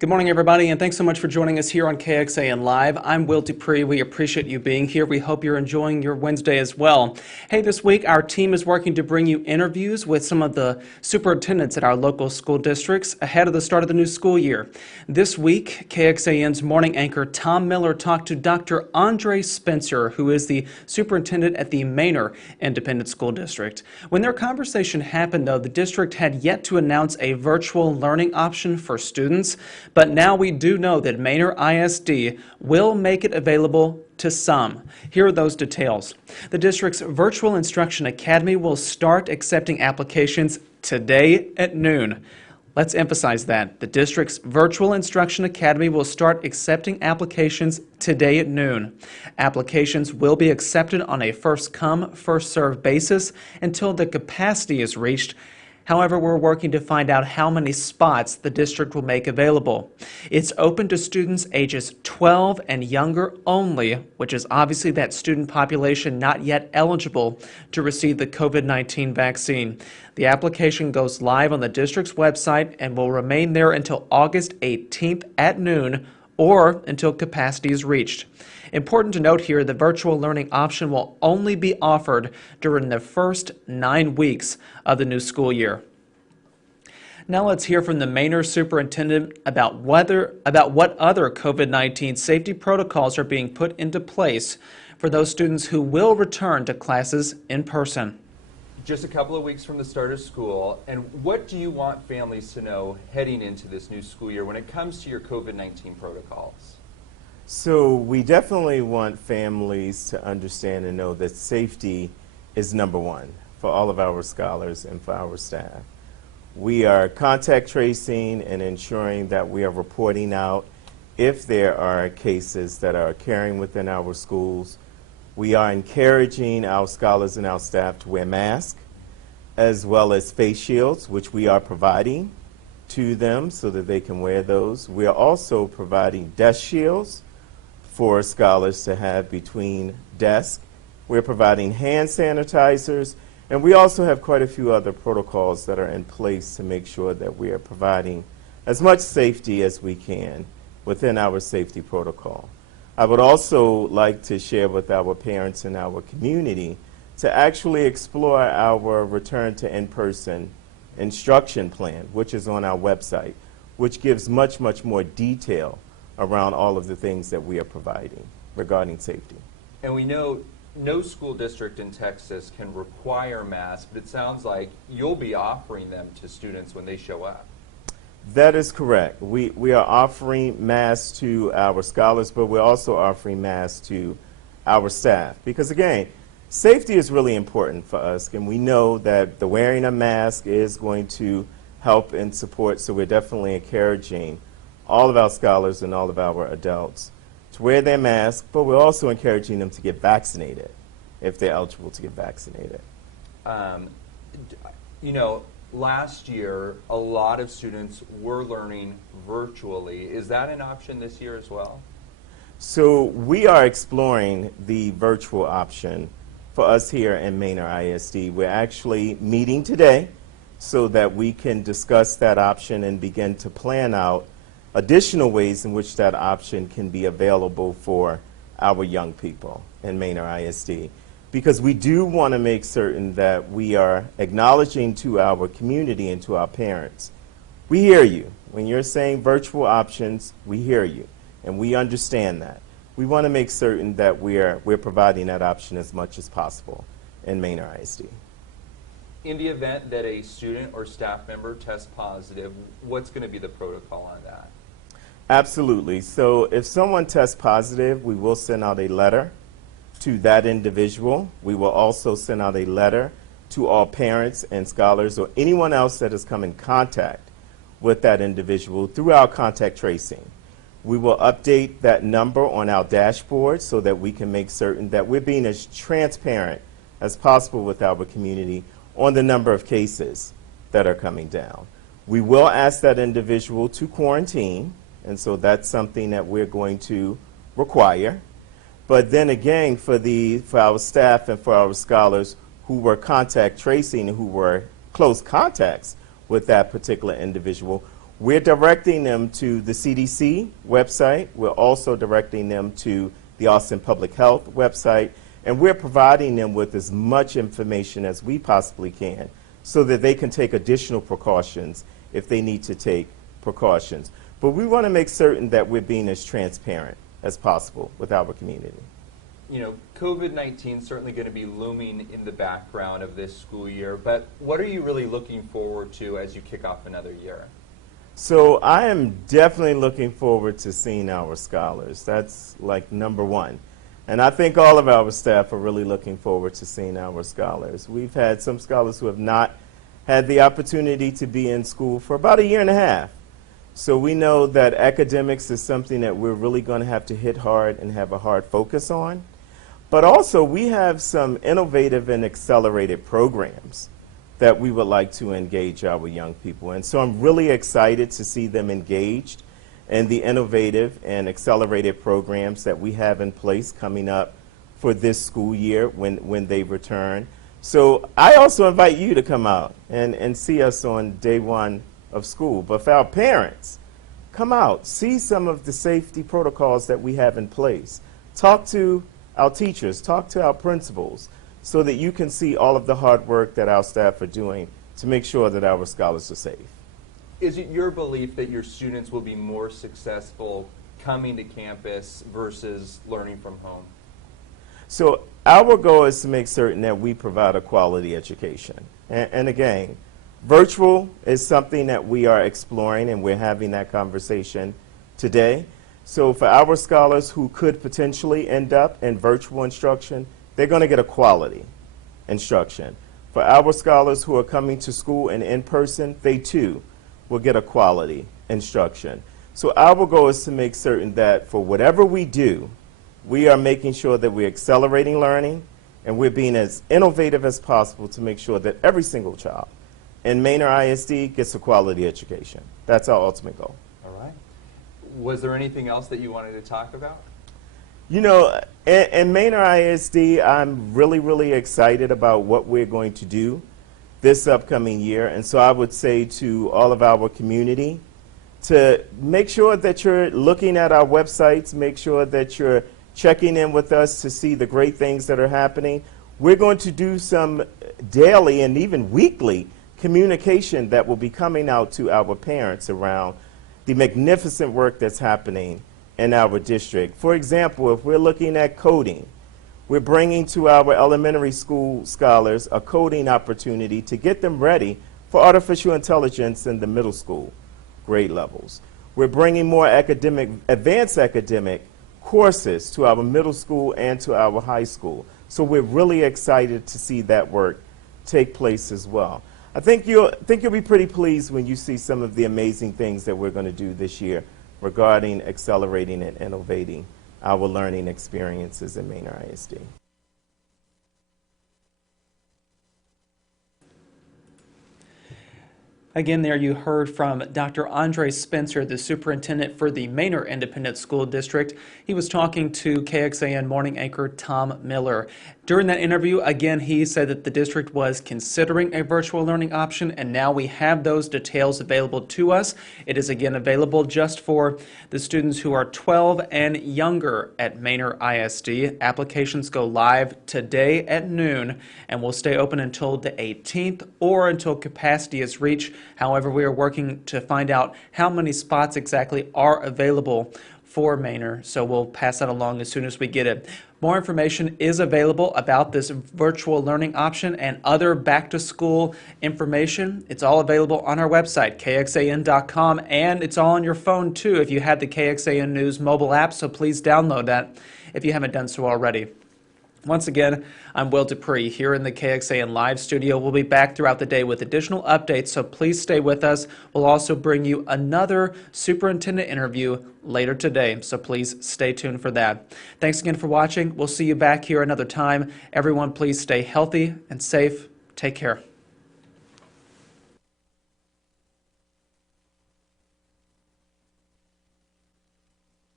Good morning, everybody, and thanks so much for joining us here on KXAN Live. I'm Will DuPree. We appreciate you being here. We hope you're enjoying your Wednesday as well. Hey, this week our team is working to bring you interviews with some of the superintendents at our local school districts ahead of the start of the new school year. This week, KXAN's morning anchor Tom Miller talked to Dr. Andre Spencer, who is the superintendent at the Manor Independent School District. When their conversation happened, though, the district had yet to announce a virtual learning option for students. But now we do know that Manor ISD will make it available to some. Here are those details. The district's Virtual Instruction Academy will start accepting applications today at noon. Let's emphasize that. The district's Virtual Instruction Academy will start accepting applications today at noon. Applications will be accepted on a first-come, first-served basis until the capacity is reached. However, we're working to find out how many spots the district will make available. It's open to students ages 12 and younger only, which is obviously that student population not yet eligible to receive the COVID-19 vaccine. The application goes live on the district's website and will remain there until August 18th at noon or until capacity is reached. Important to note here, the virtual learning option will only be offered during the first 9 weeks of the new school year. Now let's hear from the Manor superintendent about what other COVID-19 safety protocols are being put into place for those students who will return to classes in person. Just a couple of weeks from the start of school, and what do you want families to know heading into this new school year when it comes to your COVID-19 protocols? So we definitely want families to understand and know that safety is number one for all of our scholars and for our staff. We are contact tracing and ensuring that we are reporting out if there are cases that are occurring within our schools. We are encouraging our scholars and our staff to wear masks as well as face shields, which we are providing to them so that they can wear those. We are also providing desk shields for scholars to have between desks. We're providing hand sanitizers, and we also have quite a few other protocols that are in place to make sure that we are providing as much safety as we can within our safety protocol. I would also like to share with our parents and our community to actually explore our return to in-person instruction plan, which is on our website, which gives much, much more detail around all of the things that we are providing regarding safety. And we know no school district in Texas can require masks, but it sounds like you'll be offering them to students when they show up. That is correct. We are offering masks to our scholars, but we're also offering masks to our staff. Because again, safety is really important for us, and we know that the wearing a mask is going to help and support, so we're definitely encouraging all of our scholars and all of our adults to wear their mask, but we're also encouraging them to get vaccinated if they're eligible to get vaccinated. You know, last year, a lot of students were learning virtually. Is that an option this year as well? So we are exploring the virtual option for us here in Manor ISD. We're actually meeting today so that we can discuss that option and begin to plan out additional ways in which that option can be available for our young people in Manor ISD. Because we do want to make certain that we are acknowledging to our community and to our parents, we hear you. When you're saying virtual options, we hear you, and we understand that. We want to make certain that we're providing that option as much as possible in Manor ISD. In the event that a student or staff member tests positive, what's going to be the protocol on that? Absolutely. So if someone tests positive, we will send out a letter to that individual. We will also send out a letter to all parents and scholars or anyone else that has come in contact with that individual through our contact tracing. We will update that number on our dashboard so that we can make certain that we're being as transparent as possible with our community on the number of cases that are coming down. We will ask that individual to quarantine, and so that's something that we're going to require. But then again, for our staff and for our scholars who were contact tracing, who were close contacts with that particular individual, We're directing them to the CDC website. We're also directing them to the Austin Public Health website, and we're providing them with as much information as we possibly can so that they can take additional precautions if they need to take precautions. But we want to make certain that we're being as transparent as possible with our community. You know, COVID-19 is certainly going to be looming in the background of this school year, but what are you really looking forward to as you kick off another year? So I am definitely looking forward to seeing our scholars. That's like number one. And I think all of our staff are really looking forward to seeing our scholars. We've had some scholars who have not had the opportunity to be in school for about 1.5 years. So we know that academics is something that we're really going to have to hit hard and have a hard focus on. But also we have some innovative and accelerated programs that we would like to engage our young people. And so I'm really excited to see them engaged in the innovative and accelerated programs that we have in place coming up for this school year when they return. So I also invite you to come out and see us on day one of school. But for our parents, come out, see some of the safety protocols that we have in place. Talk to our teachers, talk to our principals, so that you can see all of the hard work that our staff are doing to make sure that our scholars are safe. Is it your belief that your students will be more successful coming to campus versus learning from home? So our goal is to make certain that we provide a quality education. And again, virtual is something that we are exploring, and we're having that conversation today. So for our scholars who could potentially end up in virtual instruction, they're going to get a quality instruction. For our scholars who are coming to school and in person, they too will get a quality instruction. So our goal is to make certain that for whatever we do, we are making sure that we're accelerating learning and we're being as innovative as possible to make sure that every single child in Manor ISD gets a quality education. That's our ultimate goal. All right. Was there anything else that you wanted to talk about? You know, in Manor ISD, I'm really excited about what we're going to do this upcoming year. And so I would say to all of our community to make sure that you're looking at our websites, make sure that you're checking in with us to see the great things that are happening. We're going to do some daily and even weekly communication that will be coming out to our parents around the magnificent work that's happening in our district. For example, if we're looking at coding, we're bringing to our elementary school scholars a coding opportunity to get them ready for artificial intelligence in the middle school grade levels. We're bringing more advanced academic courses to our middle school and to our high school. So we're really excited to see that work take place as well. I think you'll be pretty pleased when you see some of the amazing things that we're going to do this year regarding accelerating and innovating our learning experiences in Manor ISD. Again, there you heard from Dr. Andre Spencer, the superintendent for the Manor Independent School District. He was talking to KXAN morning anchor Tom Miller. During that interview, again, he said that the district was considering a virtual learning option, and now we have those details available to us. It is again available just for the students who are 12 and younger at Manor ISD. Applications go live today at noon and will stay open until the 18th or until capacity is reached. However, we are working to find out how many spots exactly are available for Manor, so we'll pass that along as soon as we get it. More information is available about this virtual learning option and other back-to-school information. It's all available on our website, KXAN.com, and it's all on your phone, too, if you have the KXAN News mobile app, so please download that if you haven't done so already. Once again, I'm Will DuPree here in the KXAN Live studio. We'll be back throughout the day with additional updates, so please stay with us. We'll also bring you another superintendent interview later today, so please stay tuned for that. Thanks again for watching. We'll see you back here another time. Everyone, please stay healthy and safe. Take care.